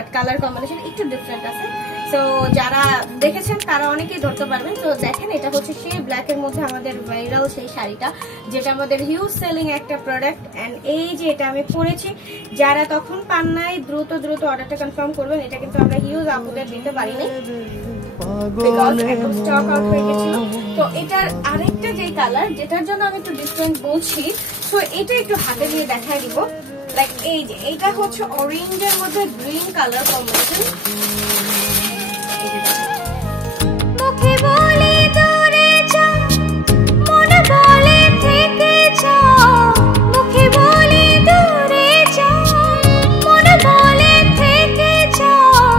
But colour combination একটু different আছে। So যারা দেখেছেন তারা অনেকেই ধরতে পারবেন। তো দেখেন এটা হচ্ছে সেই ব্ল্যাক এর মধ্যে আমাদের ভাইরাল সেই শাড়িটা, যেটা আমাদের হিউজ সেলিং একটা প্রোডাক্ট। এন্ড এই যে এটা আমি পরেছি, যারা তখন পান নাই দ্রুত অর্ডারটা কনফার্ম করবেন। এটা কিন্তু আমরা হিউজ আপুদের দিতে পারিনি, একদম স্টক আউট হয়ে গেছিল। তো এটার আরেকটা যে কালার, যেটার জন্য আমি একটু ডিফারেন্ট বলছি, তো এটা একটু হাতে দিয়ে দেখায় দিব। লাইক এই যে এটা হচ্ছে অরেঞ্জের মধ্যে গ্রিন কালার কম্বিনেশন। মুখে বলে দূরে যাও, মনে বলে থেকে যাও, মুখে বলে দূরে যাও, মনে বলে থেকে যাও,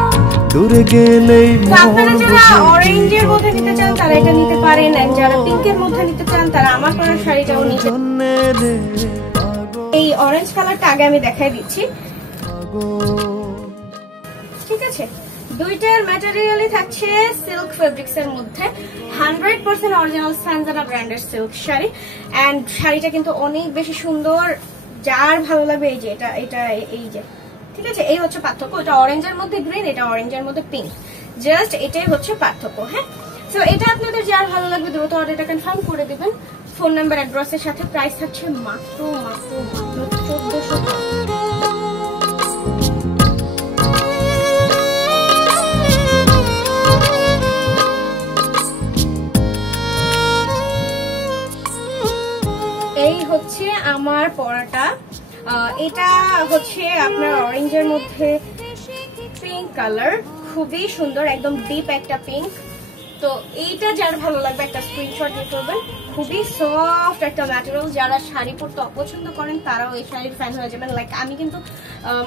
দূরে গেলেই আপনারা যারা অরেঞ্জের মধ্যে নিতে চান তারা এটা নিতে পারেন, আর যারা পিঙ্কের মধ্যে নিতে চান তারা আমার পরা শাড়িটাও নিতে। এই অরেঞ্জ কালারটা আগে আমি দেখাই দিচ্ছি, ঠিক আছে? দুইটার ম্যাটেরিয়ালই থাকছে সিল্ক ফেব্রিক্স এর মধ্যে, 100% অরিজিনাল সানজানা ব্র্যান্ডের সিল্ক শাড়ি। এন্ড শাড়িটা কিন্তু অনেক বেশি সুন্দর, যার ভালো লাগবে এই যে এটা এই যে, ঠিক আছে? এই হচ্ছে পার্থক্য, এটা অরেঞ্জের মধ্যে গ্রিন, এটা অরেঞ্জের মধ্যে পিঙ্ক, জাস্ট এটাই হচ্ছে পার্থক্য। হ্যাঁ, সো এটা আপনাদের যার ভালো লাগবে দ্রুত অর্ডারটা কনফার্ম করে দিবেন। ফোন নাম্বার অ্যাড্রেসের সাথে প্রাইস থাকছে মাত্র 1400 টাকা। এই হচ্ছে আমার পরাটা, এটা হচ্ছে আপনার অরেঞ্জের মধ্যে পিঙ্ক কালার, খুবই সুন্দর, একদম ডিপ একটা পিঙ্ক। তো এইটা যার ভালো লাগবে একটা স্ক্রিনশট নিয়ে করবেন। খুবই সফট একটা ম্যাটেরিয়াল, যারা শাড়ি পরতে অপছন্দ করেন তারাও এই শাড়ির ফ্যান হয়ে যাবেন। লাইক আমি কিন্তু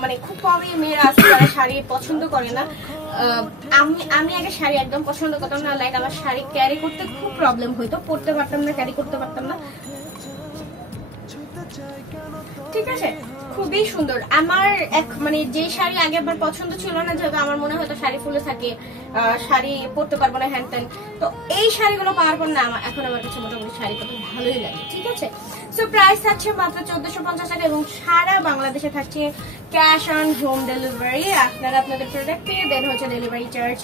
মানে খুব কমই মেয়েরা আছে যারা শাড়ি পছন্দ করে না। আমি আগে শাড়ি একদম পছন্দ করতাম না, লাইক আমার শাড়ি ক্যারি করতে খুব প্রবলেম হইতো, পরতে পারতাম না, ক্যারি করতে পারতাম না, ঠিক আছে? খুবই সুন্দর। আমার মানে যে শাড়ি আগে আমার পছন্দ ছিল না, যেহেতু আমার মনে হয়তো শাড়ি ফুলে থাকে, শাড়ি পরতে পারবো না, হ্যান ত্যান, তো এই শাড়িগুলো পাওয়ার পর না এখন আমার কাছে মোটামুটি শাড়ি পরতে ভালোই লাগে, ঠিক আছে? সো প্রাইস থাকছে মাত্র 1450 টাকা এবং সারা বাংলাদেশে থাকছে ক্যাশ অন হোম ডেলিভারি। আপনারা আপনাদের প্রোডাক্ট পেয়ে দেন হচ্ছে ডেলিভারি চার্জ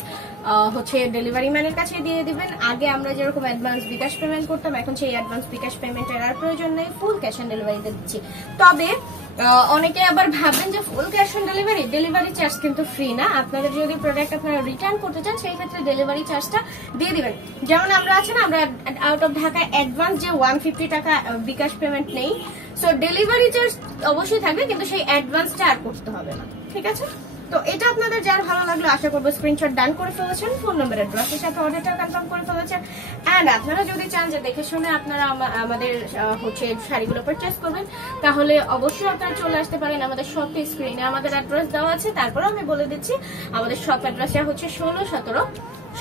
হচ্ছে ডেলিভারি ম্যানের কাছে দিয়ে দিবেন। আগে আমরা যেরকম অ্যাডভান্স বিকাশ পেমেন্ট করতাম, এখন সেই অ্যাডভান্স বিকাশ পেমেন্টের আর প্রয়োজন নেই, ফুল ক্যাশ অন ডেলিভারিতে দিচ্ছি। তবে অনেকে আবার ভাববেন যে full cash on delivery charge কিন্তু ফ্রি না। আপনাদের যদি প্রোডাক্ট আপনারা রিটার্ন করতে চান সেই ক্ষেত্রে ডেলিভারি চার্জটা দিয়ে দিবেন। যেমন আমরা আছে না, আমরা আউট অফ ঢাকা অ্যাডভান্স যে 150 টাকা বিকাশ পেমেন্ট নেই, সো ডেলিভারি চার্জ অবশ্যই থাকবে, কিন্তু সেই অ্যাডভান্সটা আর করতে হবে না, ঠিক আছে? তো এটা আপনাদের যার ভালো লাগলো আশা করবো স্ক্রিনশট ডান করে ফেলেছেন, ফোন নাম্বার অ্যাড্রেসের সাথে অর্ডারটা কনফার্ম করে ফেলেছেন। এন্ড আপনারা যদি চান যে দেখে শুনে আপনারা আমাদের হচ্ছে শাড়িগুলো পারচেজ করবেন, তাহলে অবশ্যই আপনারা চলে আসতে পারেন আমাদের শপে। স্ক্রিনে আমাদের অ্যাড্রেস দেওয়া আছে, তারপর আমি বলে দিচ্ছি আমাদের শপ অ্যাড্রেসটা হচ্ছে 16-17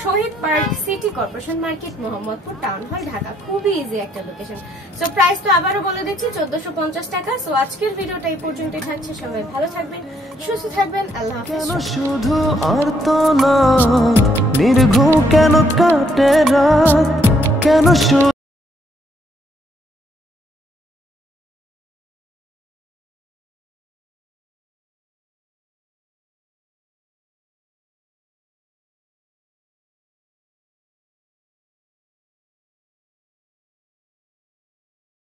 Shahid park, city corporation market, Mohammadpur town hall, Dhaka. খুবই ইজি একটা লোকেশন। সো প্রাইস তো আবারও বলে দিচ্ছি 1450 টাকা। সো আজকের ভিডিওটা এই পর্যন্তই থাকছে। সবাই ভালো থাকবেন, সুস্থ থাকবেন, আল্লাহ হাফেজ। শুধু আর তো না নির্ঘুম কেন কাটে রাত, কেন